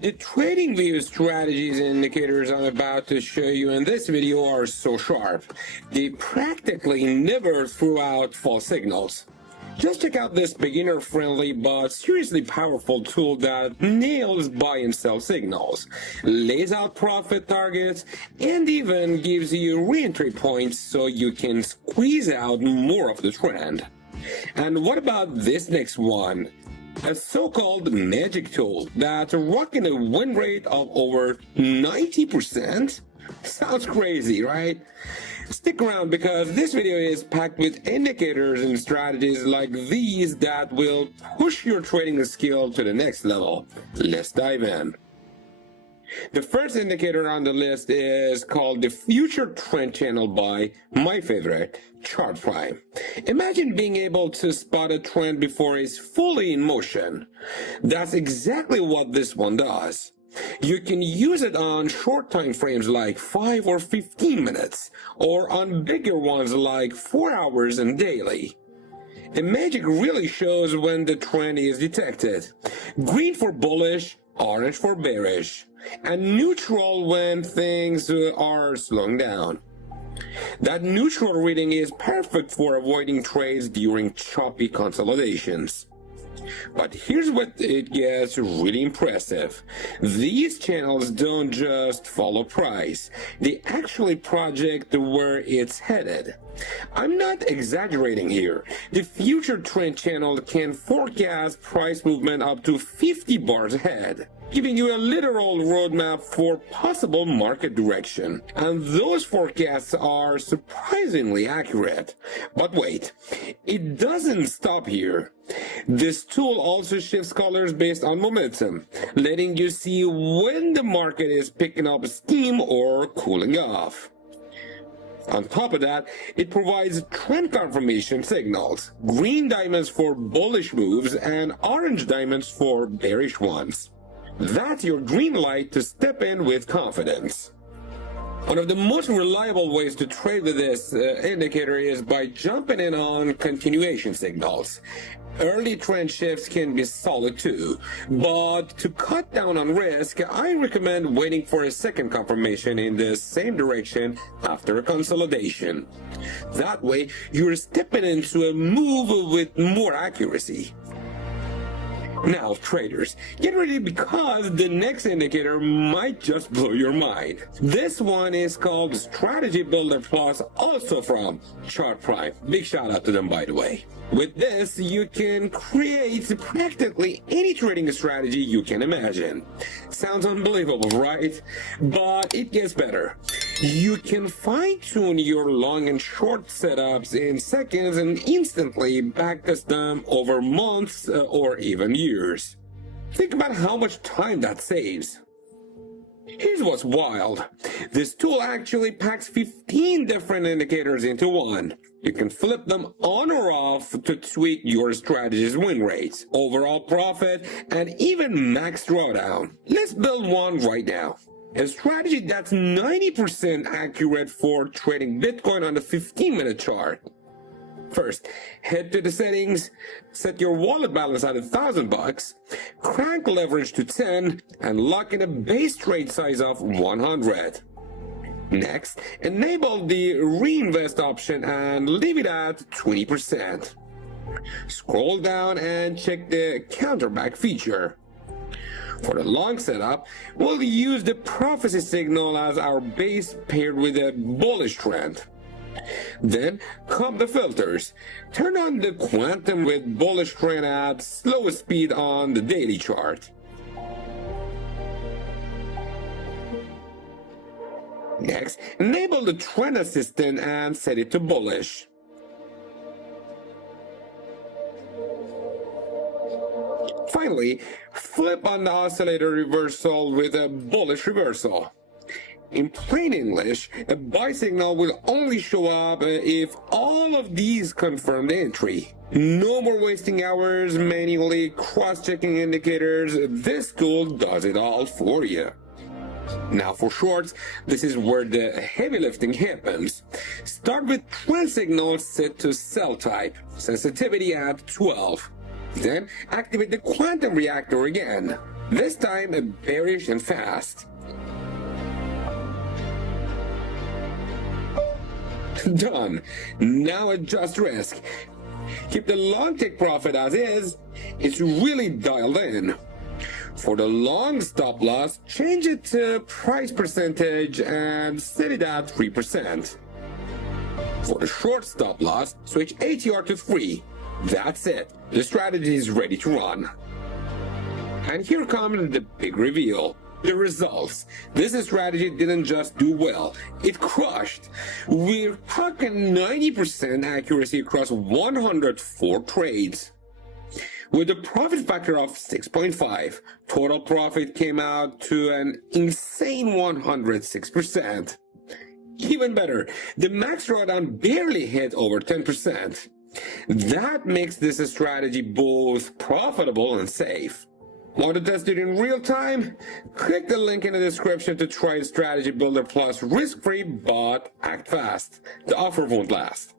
The TradingView strategies and indicators I'm about to show you in this video are so sharp, they practically never throw out false signals. Just check out this beginner-friendly but seriously powerful tool that nails buy and sell signals, lays out profit targets, and even gives you re-entry points so you can squeeze out more of the trend. And what about this next one? A so-called magic tool that's rocking a win rate of over 90%? Sounds crazy, right? Stick around because this video is packed with indicators and strategies like these that will push your trading skill to the next level. Let's dive in. The first indicator on the list is called the Future Trend Channel by my favorite, Chart Prime. Imagine being able to spot a trend before it's fully in motion. That's exactly what this one does. You can use it on short time frames like 5 or 15 minutes, or on bigger ones like 4 hours and daily. The magic really shows when the trend is detected. Green for bullish, orange for bearish, and neutral when things are slowing down. That neutral reading is perfect for avoiding trades during choppy consolidations. But here's what it gets really impressive. These channels don't just follow price, they actually project where it's headed. I'm not exaggerating here. The future trend channel can forecast price movement up to 50 bars ahead, giving you a literal roadmap for possible market direction. And those forecasts are surprisingly accurate. But wait, it doesn't stop here. This tool also shifts colors based on momentum, letting you see when the market is picking up steam or cooling off. On top of that, it provides trend confirmation signals, green diamonds for bullish moves and orange diamonds for bearish ones. That's your green light to step in with confidence. One of the most reliable ways to trade with this indicator is by jumping in on continuation signals. Early trend shifts can be solid too, but to cut down on risk, I recommend waiting for a second confirmation in the same direction after a consolidation. That way, you're stepping into a move with more accuracy. Now, traders, get ready because the next indicator might just blow your mind. This one is called Strategy Builder Plus, also from Chart Prime. Big shout out to them, by the way. With this, you can create practically any trading strategy you can imagine. Sounds unbelievable, right? But it gets better. You can fine-tune your long and short setups in seconds and instantly backtest them over months or even years. Think about how much time that saves. Here's what's wild. This tool actually packs 15 different indicators into one. You can flip them on or off to tweak your strategy's win rates, overall profit, and even max drawdown. Let's build one right now. A strategy that's 90% accurate for trading Bitcoin on the 15-minute chart. First, head to the settings, set your wallet balance at $1,000, crank leverage to 10, and lock in a base trade size of 100. Next, enable the reinvest option and leave it at 20%. Scroll down and check the counterback feature. For the long setup, we'll use the prophecy signal as our base paired with a bullish trend. Then come the filters. Turn on the quantum with bullish trend at slow speed on the daily chart. Next, enable the trend assistant and set it to bullish. Finally, flip on the oscillator reversal with a bullish reversal. In plain English, a buy signal will only show up if all of these confirm the entry. No more wasting hours manually cross-checking indicators. This tool does it all for you. Now for shorts, this is where the heavy lifting happens. Start with trend signals set to sell type, sensitivity at 12. Then activate the quantum reactor again. This time bearish and fast. Done. Now adjust risk. Keep the long take profit as is. It's really dialed in. For the long stop loss, change it to price percentage and set it at 3%. For the short stop loss, switch ATR to 3. That's it. The strategy is ready to run. And here comes the big reveal. The results. This strategy didn't just do well, it crushed. We're talking 90% accuracy across 104 trades. With a profit factor of 6.5, total profit came out to an insane 106%. Even better, the max drawdown barely hit over 10%. That makes this strategy both profitable and safe. Want to test it in real time? Click the link in the description to try the Strategy Builder Plus risk-free, but act fast. The offer won't last.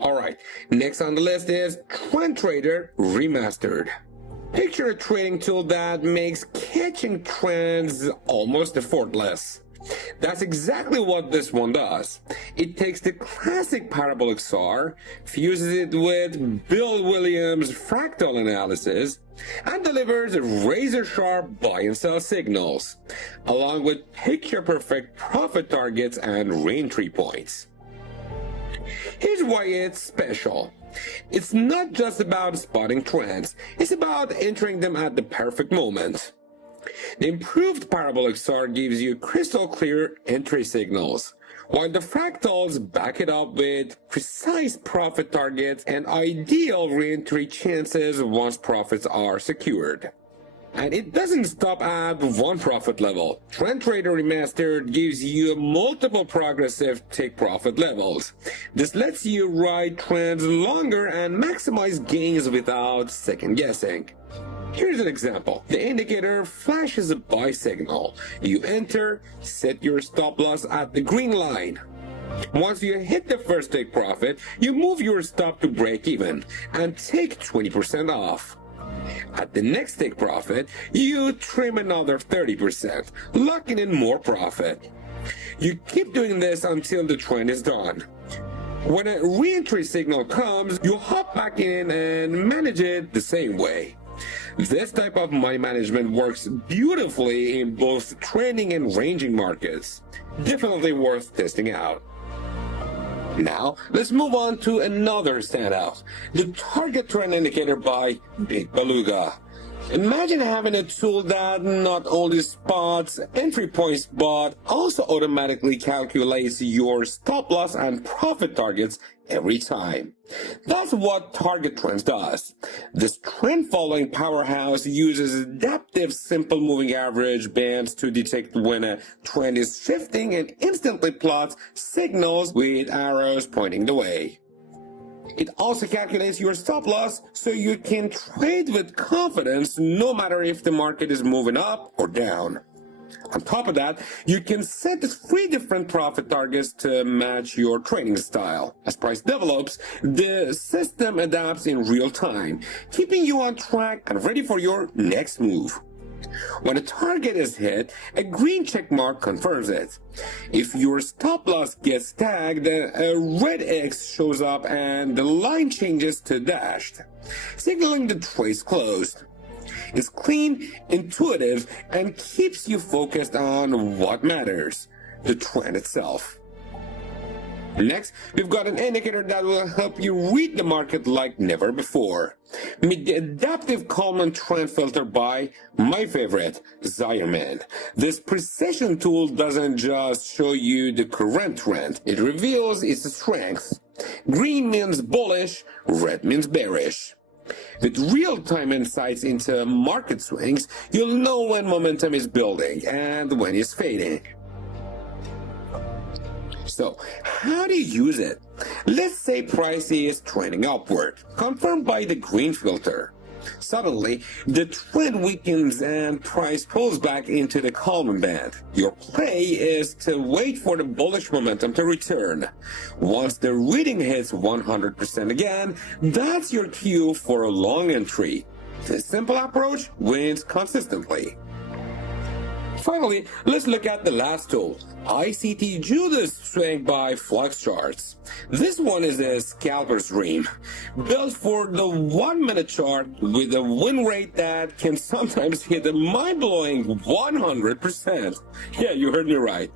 Alright, next on the list is Trend Trader Remastered. Picture a trading tool that makes catching trends almost effortless. That's exactly what this one does. It takes the classic parabolic SAR, fuses it with Bill Williams' fractal analysis, and delivers razor-sharp buy and sell signals, along with picture-perfect profit targets and re-entry points. Here's why it's special. It's not just about spotting trends, it's about entering them at the perfect moment. The improved parabolic SAR gives you crystal clear entry signals, while the fractals back it up with precise profit targets and ideal re-entry chances once profits are secured. And it doesn't stop at one profit level. Trend Trader Remastered gives you multiple progressive take profit levels. This lets you ride trends longer and maximize gains without second guessing. Here's an example. The indicator flashes a buy signal. You enter, set your stop loss at the green line. Once you hit the first take profit, you move your stop to break even and take 20% off. At the next take profit, you trim another 30%, locking in more profit. You keep doing this until the trend is done. When a re-entry signal comes, you hop back in and manage it the same way. This type of money management works beautifully in both trending and ranging markets. Definitely worth testing out. Now, let's move on to another standout, the Target Trend Indicator by Big Beluga. Imagine having a tool that not only spots entry points but also automatically calculates your stop loss and profit targets every time. That's what Target Trends does. This trend-following powerhouse uses adaptive simple moving average bands to detect when a trend is shifting and instantly plots signals with arrows pointing the way. It also calculates your stop loss so you can trade with confidence no matter if the market is moving up or down. On top of that, you can set 3 different profit targets to match your trading style. As price develops, the system adapts in real time, keeping you on track and ready for your next move. When a target is hit, a green check mark confirms it. If your stop loss gets tagged, a red X shows up and the line changes to dashed, signaling the trade's closed. It's clean, intuitive, and keeps you focused on what matters, the trend itself. Next, we've got an indicator that will help you read the market like never before. Meet the Adaptive Kalman Trend Filter by my favorite, Zierman. This precision tool doesn't just show you the current trend, it reveals its strength. Green means bullish, red means bearish. With real-time insights into market swings, you'll know when momentum is building and when it's fading. So, how do you use it? Let's say price is trending upward, confirmed by the green filter. Suddenly, the trend weakens and price pulls back into the Kalman band. Your play is to wait for the bullish momentum to return. Once the reading hits 100% again, that's your cue for a long entry. This simple approach wins consistently. Finally, let's look at the last tool, ICT Judas Swing by Forex Charts. This one is a scalper's dream, built for the 1 minute chart with a win rate that can sometimes hit a mind-blowing 100%. Yeah, you heard me right.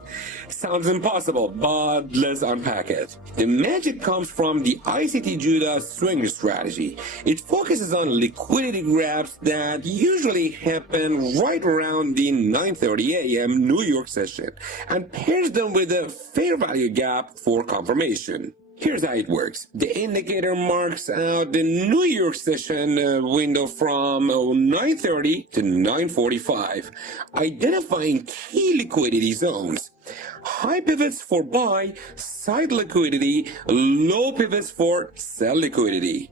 Sounds impossible, but let's unpack it. The magic comes from the ICT Judas Swing strategy. It focuses on liquidity grabs that usually happen right around the 9:30 a.m. New York session and pairs them with a fair value gap for confirmation. Here's how it works. The indicator marks out the New York session window from 9:30 to 9:45, identifying key liquidity zones. High pivots for buy, side liquidity, low pivots for sell liquidity.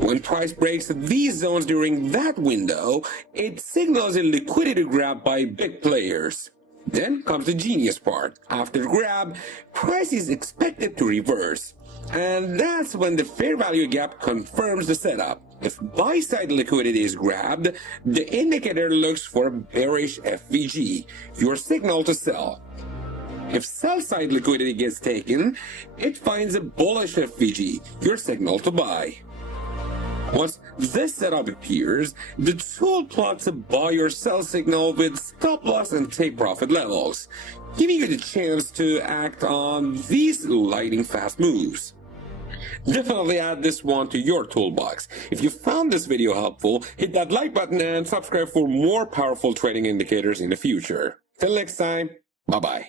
When price breaks these zones during that window, it signals a liquidity grab by big players. Then comes the genius part. After the grab, price is expected to reverse. And that's when the fair value gap confirms the setup. If buy-side liquidity is grabbed, the indicator looks for a bearish FVG, your signal to sell. If sell-side liquidity gets taken, it finds a bullish FVG, your signal to buy. Once this setup appears, the tool plots a buy or sell signal with stop loss and take profit levels, giving you the chance to act on these lightning fast moves. Definitely add this one to your toolbox. If you found this video helpful, hit that like button and subscribe for more powerful trading indicators in the future. Till next time, bye-bye.